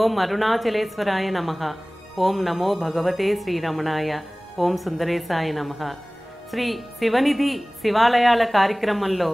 ఓం అరుణాచలేశ్వరాయ నమః. ఓం నమో భగవతే శ్రీరమణాయ. ఓం సుందరేశాయ నమః. శ్రీ శివనిధి శివాలయాల కార్యక్రమంలో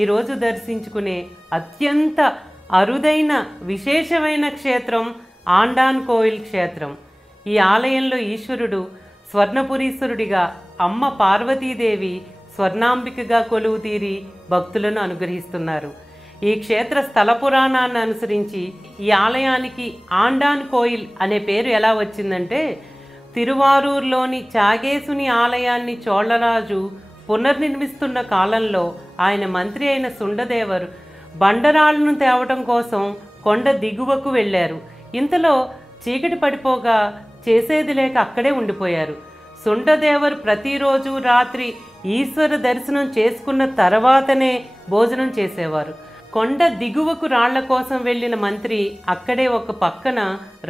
ఈరోజు దర్శించుకునే అత్యంత అరుదైన విశేషమైన క్షేత్రం ఆండాన్ కోయిల్ క్షేత్రం. ఈ ఆలయంలో ఈశ్వరుడు స్వర్ణపురీశ్వరుడిగా, అమ్మ పార్వతీదేవి స్వర్ణాంబికగా కొలువు తీరి భక్తులను అనుగ్రహిస్తున్నారు. ఈ క్షేత్ర స్థల పురాణాన్ని అనుసరించి ఈ ఆలయానికి ఆండాన్ కోయిల్ అనే పేరు ఎలా వచ్చిందంటే, తిరువారూరులోని చాగేసుని ఆలయాన్ని చోళరాజు పునర్నిర్మిస్తున్న కాలంలో ఆయన మంత్రి అయిన సుండదేవరు బండరాళ్లను తేవటం కోసం కొండ దిగువకు వెళ్ళారు. ఇంతలో చీకటి పడిపోగా చేసేది లేక అక్కడే ఉండిపోయారు. సుండదేవరు ప్రతిరోజు రాత్రి ఈశ్వర దర్శనం చేసుకున్న తర్వాతనే భోజనం చేసేవారు. కొండ దిగువకు రాళ్ల కోసం వెళ్ళిన మంత్రి అక్కడే ఒక పక్కన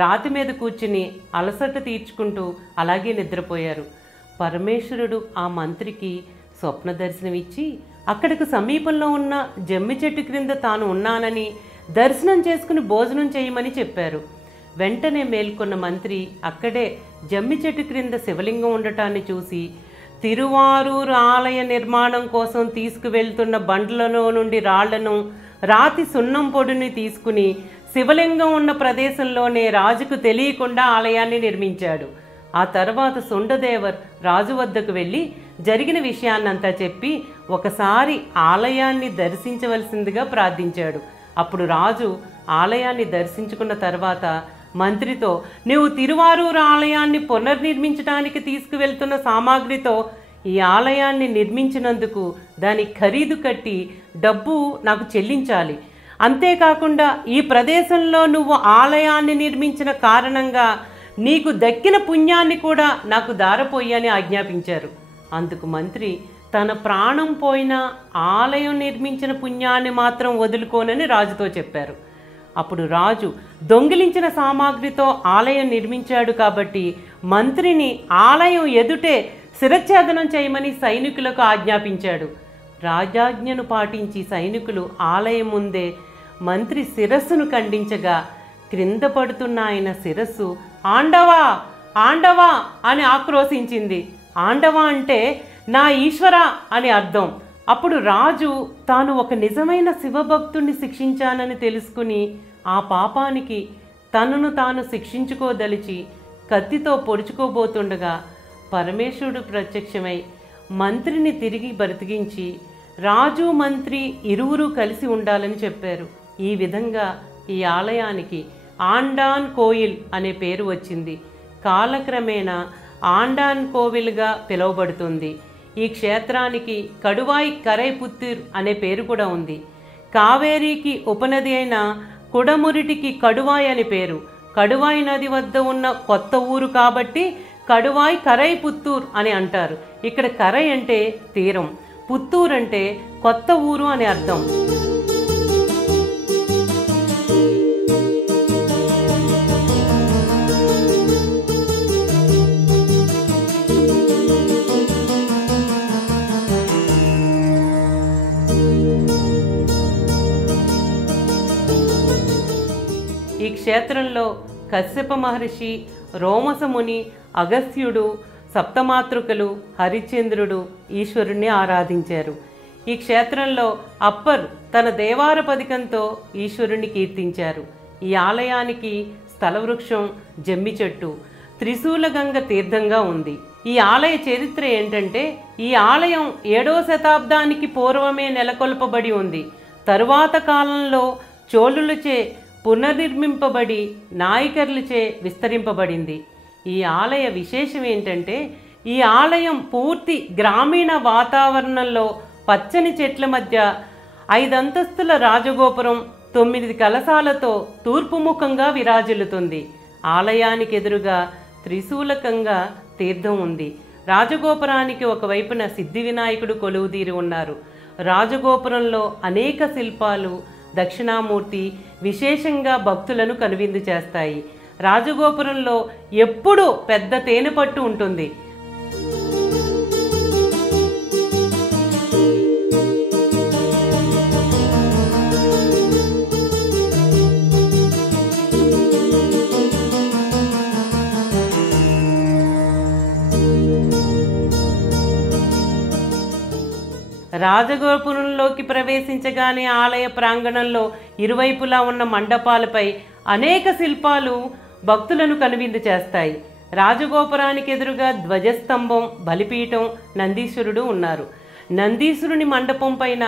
రాతి మీద కూర్చుని అలసట తీర్చుకుంటూ అలాగే నిద్రపోయారు. పరమేశ్వరుడు ఆ మంత్రికి స్వప్న దర్శనమిచ్చి అక్కడికి సమీపంలో ఉన్న జమ్మి చెట్టు క్రింద తాను ఉన్నానని, దర్శనం చేసుకుని భోజనం చేయమని చెప్పారు. వెంటనే మేల్కొన్న మంత్రి అక్కడే జమ్మి చెట్టు క్రింద శివలింగం ఉండటాన్ని చూసి, తిరువారూరు ఆలయ నిర్మాణం కోసం తీసుకువెళ్తున్న బండ్లలో నుండి రాళ్లను, రాతి సున్నం పొడిని తీసుకుని శివలింగం ఉన్న ప్రదేశంలోనే రాజుకు తెలియకుండా ఆలయాన్ని నిర్మించాడు. ఆ తర్వాత సుండదేవర్ రాజు వద్దకు వెళ్ళి జరిగిన విషయాన్నంతా చెప్పి ఒకసారి ఆలయాన్ని దర్శించవలసిందిగా ప్రార్థించాడు. అప్పుడు రాజు ఆలయాన్ని దర్శించుకున్న తర్వాత మంత్రితో, నీవు తిరువారూరు ఆలయాన్ని పునర్నిర్మించడానికి తీసుకువెళ్తున్న సామాగ్రితో ఈ ఆలయాన్ని నిర్మించినందుకు దాని ఖరీదు కట్టి డబ్బు నాకు చెల్లించాలి. అంతేకాకుండా ఈ ప్రదేశంలో నువ్వు ఆలయాన్ని నిర్మించిన కారణంగా నీకు దక్కిన పుణ్యాన్ని కూడా నాకు దారపోయని ఆజ్ఞాపించారు. అందుకు మంత్రి తన ప్రాణం పోయినా ఆలయం నిర్మించిన పుణ్యాన్ని మాత్రం వదులుకోనని రాజుతో చెప్పారు. అప్పుడు రాజు దొంగిలించిన సామాగ్రితో ఆలయం నిర్మించాడు కాబట్టి మంత్రిని ఆలయం ఎదుటే శిరఛేదనం చేయమని సైనికులకు ఆజ్ఞాపించాడు. రాజాజ్ఞను పాటించి సైనికులు ఆలయం ముందే మంత్రి శిరస్సును ఖండించగా క్రింద పడుతున్న ఆయన శిరస్సు ఆండవా ఆండవా అని ఆక్రోశించింది. ఆండవా అంటే నా ఈశ్వర అని అర్థం. అప్పుడు రాజు తాను ఒక నిజమైన శివభక్తుణ్ణి శిక్షించానని తెలుసుకుని ఆ పాపానికి తనను తాను శిక్షించుకోదలిచి కత్తితో పొడుచుకోబోతుండగా పరమేశ్వరుడు ప్రత్యక్షమై మంత్రిని తిరిగి బ్రతికించి రాజు మంత్రి ఇరువురు కలిసి ఉండాలని చెప్పారు. ఈ విధంగా ఈ ఆలయానికి ఆండాన్ కోయిల్ అనే పేరు వచ్చింది. కాలక్రమేణా ఆండాన్ కోవిల్గా పిలువబడుతుంది. ఈ క్షేత్రానికి కడువాయి కరైపుత్తూర్ అనే పేరు కూడా ఉంది. కావేరీకి ఉపనది అయిన కుడమురిటికి కడువాయి అని పేరు. కడువాయి నది వద్ద ఉన్న కొత్త ఊరు కాబట్టి కడువాయి కరైపుత్తూర్ అని అంటారు. ఇక్కడ కరై అంటే తీరం, పుత్తూర్ అంటే కొత్త ఊరు అని అర్థం. ఈ క్షేత్రంలో కశ్యప మహర్షి, రోమసముని, అగస్త్యుడు, సప్తమాతృకలు, హరిశ్చంద్రుడు ఈశ్వరుణ్ణి ఆరాధించారు. ఈ క్షేత్రంలో అప్పర్ తన దేవార పథకంతో ఈశ్వరుణ్ణి కీర్తించారు. ఈ ఆలయానికి స్థలవృక్షం జమ్మి చెట్టు, త్రిశూలగంగ తీర్థంగా ఉంది. ఈ ఆలయ చరిత్ర ఏంటంటే, ఈ ఆలయం 7వ శతాబ్దానికి పూర్వమే నెలకొల్పబడి ఉంది. తరువాత కాలంలో చోళులచే పునర్నిర్మింపబడి నాయకర్లచే విస్తరింపబడింది. ఈ ఆలయ విశేషం ఏంటంటే, ఈ ఆలయం పూర్తి గ్రామీణ వాతావరణంలో పచ్చని చెట్ల మధ్య 5 అంతస్తుల రాజగోపురం 9 కలశాలతో తూర్పుముఖంగా విరాజిల్లుతుంది. ఆలయానికి ఎదురుగా త్రిశూలకంగా తీర్థం ఉంది. రాజగోపురానికి ఒకవైపున సిద్ధి వినాయకుడు కొలువుదీరి ఉన్నారు. రాజగోపురంలో అనేక శిల్పాలు, దక్షిణామూర్తి విశేషంగా భక్తులను కనువిందు చేస్తాయి. రాజగోపురంలో ఎప్పుడూ పెద్ద తేనెపట్టు ఉంటుంది. రాజగోపురంలోకి ప్రవేశించగానే ఆలయ ప్రాంగణంలో ఇరువైపులా ఉన్న మండపాలపై అనేక శిల్పాలు భక్తులను కనువిందు చేస్తాయి. రాజగోపురానికి ఎదురుగా ధ్వజస్తంభం, బలిపీఠం, నందీశ్వరుడు ఉన్నారు. నందీశ్వరుని మండపం పైన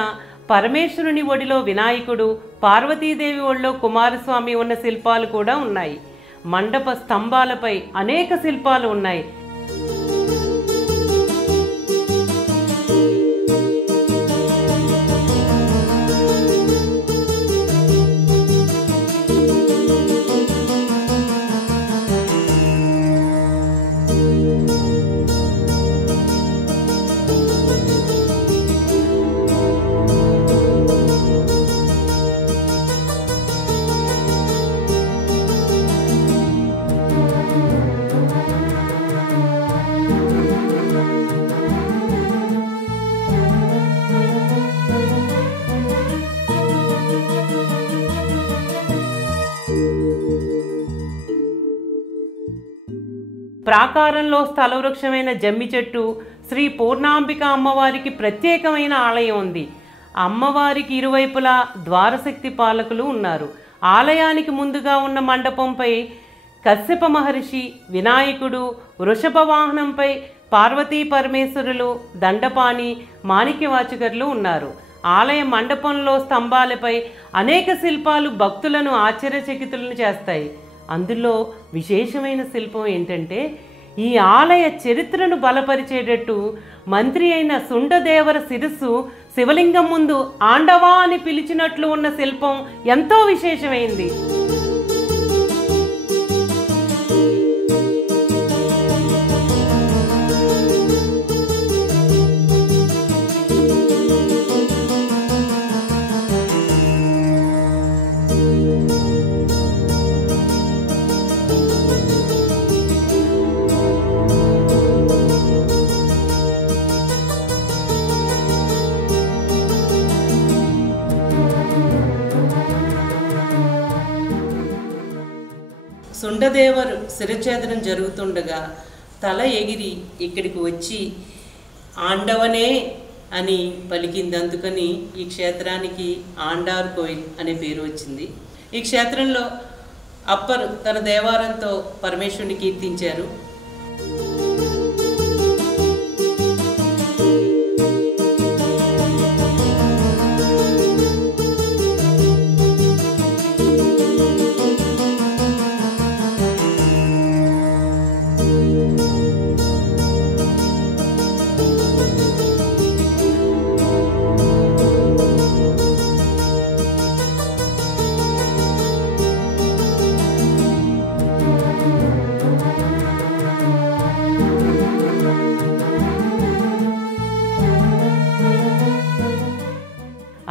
పరమేశ్వరుని ఒడిలో వినాయకుడు, పార్వతీదేవి ఒడిలో కుమారస్వామి ఉన్న శిల్పాలు కూడా ఉన్నాయి. మండప స్తంభాలపై అనేక శిల్పాలు ఉన్నాయి. ప్రాకారంలో స్థలవృక్షమైన జమ్మి చెట్టు, శ్రీ పూర్ణాంబిక అమ్మవారికి ప్రత్యేకమైన ఆలయం ఉంది. అమ్మవారికి ఇరువైపులా ద్వారశక్తి పాలకులు ఉన్నారు. ఆలయానికి ముందుగా ఉన్న మండపంపై కశ్యప మహర్షి, వినాయకుడు, వృషభ వాహనంపై పార్వతీ పరమేశ్వరులు, దండపాణి, మాణిక్యవాచకర్లు ఉన్నారు. ఆలయ మండపంలో స్తంభాలపై అనేక శిల్పాలు భక్తులను ఆశ్చర్యచకితులను చేస్తాయి. అందులో విశేషమైన శిల్పం ఏంటంటే, ఈ ఆలయ చరిత్రను బలపరిచేటట్టు మంత్రి అయిన సుండదేవర శిరస్సు శివలింగం ముందు ఆండవా అని పిలిచినట్లు ఉన్న శిల్పం ఎంతో విశేషమైంది. సుండదేవరు శిరఛేదనం జరుగుతుండగా తల ఎగిరి ఇక్కడికి వచ్చి ఆండవనే అని పలికింది. అందుకని ఈ క్షేత్రానికి ఆండార్ కోయిల్ అనే పేరు వచ్చింది. ఈ క్షేత్రంలో అప్పర్ తన దేవారంతో పరమేశ్వరుని కీర్తించారు.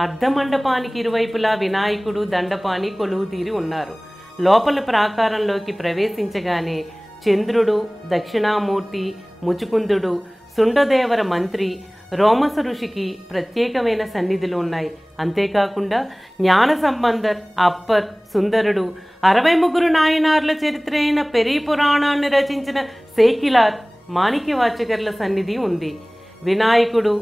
అర్ధమండపానికి ఇరువైపులా వినాయకుడు, దండపాణి కొలువు తీరి ఉన్నారు. లోపల ప్రాకారంలోకి ప్రవేశించగానే చంద్రుడు, దక్షిణామూర్తి, ముచుకుందుడు, సుండదేవర మంత్రి, రోమస ఋషికి ప్రత్యేకమైన సన్నిధులు ఉన్నాయి. అంతేకాకుండా జ్ఞాన సంబంధర్, అప్పర్, సుందరుడు, 63 నాయనార్ల చరిత్ర అయిన పెరీ పురాణాన్ని రచించిన సేకిలార్, మాణిక్యవాచకర్ల సన్నిధి ఉంది. వినాయకుడు,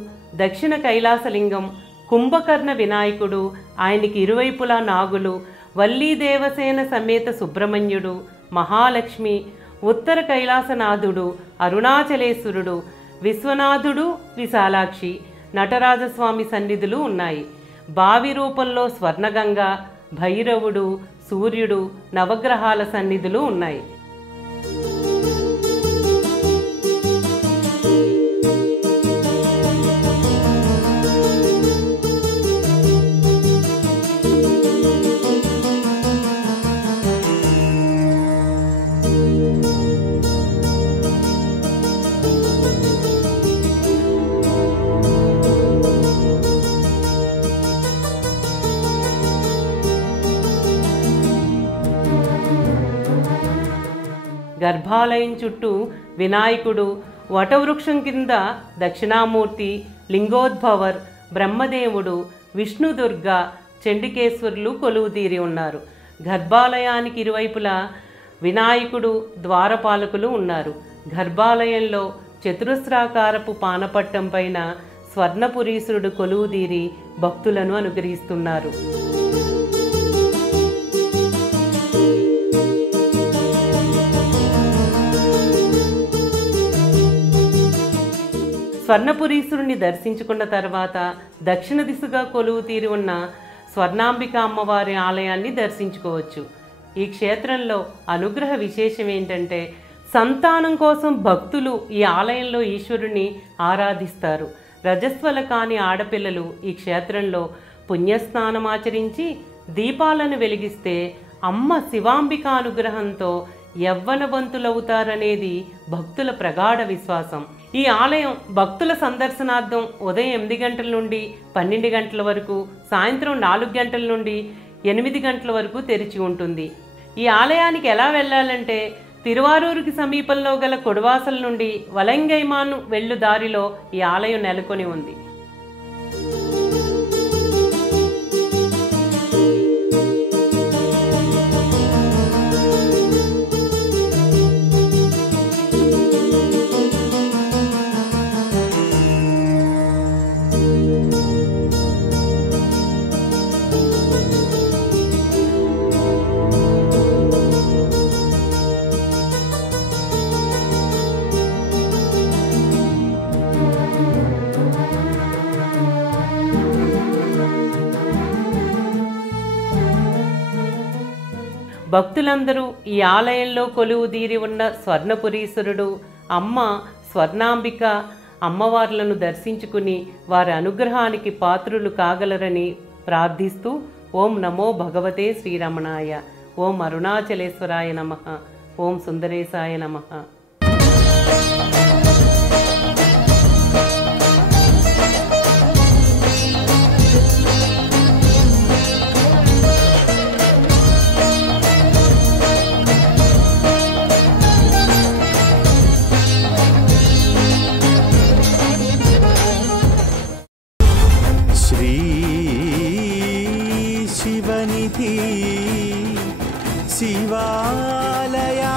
దక్షిణ కైలాసలింగం, కుంభకర్ణ వినాయకుడు, ఆయనకి ఇరువైపులా నాగులు, వల్లీదేవసేన సమేత సుబ్రహ్మణ్యుడు, మహాలక్ష్మి, ఉత్తర కైలాసనాథుడు, అరుణాచలేశ్వరుడు, విశ్వనాథుడు, విశాలాక్షి, నటరాజస్వామి సన్నిధులు ఉన్నాయి. బావి రూపంలో స్వర్ణగంగ, భైరవుడు, సూర్యుడు, నవగ్రహాల సన్నిధులు ఉన్నాయి. గర్భాలయం చుట్టూ వినాయకుడు, వటవృక్షం కింద దక్షిణామూర్తి, లింగోద్భవర్, బ్రహ్మదేవుడు, విష్ణుదుర్గ, చండికేశ్వరులు కొలువుతీరి ఉన్నారు. గర్భాలయానికి ఇరువైపులా వినాయకుడు, ద్వారపాలకులు ఉన్నారు. గర్భాలయంలో చతురస్రాకారపు పానపట్టం పైన స్వర్ణపురీశ్వరుడు కొలువుదీరి భక్తులను అనుగ్రహిస్తున్నారు. స్వర్ణపురీశ్వరుని దర్శించుకున్న తర్వాత దక్షిణ దిశగా కొలువు తీరి ఉన్న స్వర్ణాంబిక అమ్మవారి ఆలయాన్ని దర్శించుకోవచ్చు. ఈ క్షేత్రంలో అనుగ్రహ విశేషం ఏంటంటే సంతానం కోసం భక్తులు ఈ ఆలయంలో ఈశ్వరుని ఆరాధిస్తారు. రజస్వల కాని ఆడపిల్లలు ఈ క్షేత్రంలో పుణ్యస్నానమాచరించి దీపాలను వెలిగిస్తే అమ్మ శివాంబిక అనుగ్రహంతో యవ్వనవంతులవుతారనేది భక్తుల ప్రగాఢ విశ్వాసం. ఈ ఆలయం భక్తుల సందర్శనార్థం ఉదయం 8 గంటల నుండి 12 గంటల వరకు, సాయంత్రం 4 గంటల నుండి 8 గంటల వరకు తెరిచి ఉంటుంది. ఈ ఆలయానికి ఎలా వెళ్ళాలంటే తిరువారూరుకి సమీపంలో గల కొడవాసల నుండి వలంగైమాను వెళ్ళు దారిలో ఈ ఆలయం నెలకొని ఉంది. భక్తులందరూ ఈ ఆలయంలో కొలువుదీరి ఉన్న స్వర్ణపురీశ్వరుడు, అమ్మ స్వర్ణాంబిక అమ్మవార్లను దర్శించుకుని వారి అనుగ్రహానికి పాత్రులు కాగలరని ప్రార్థిస్తూ ఓం నమో భగవతే శ్రీరమణాయ, ఓం అరుణాచలేశ్వరాయ నమః, ఓం సుందరేశాయ నమః. शिवनिधि शिवालया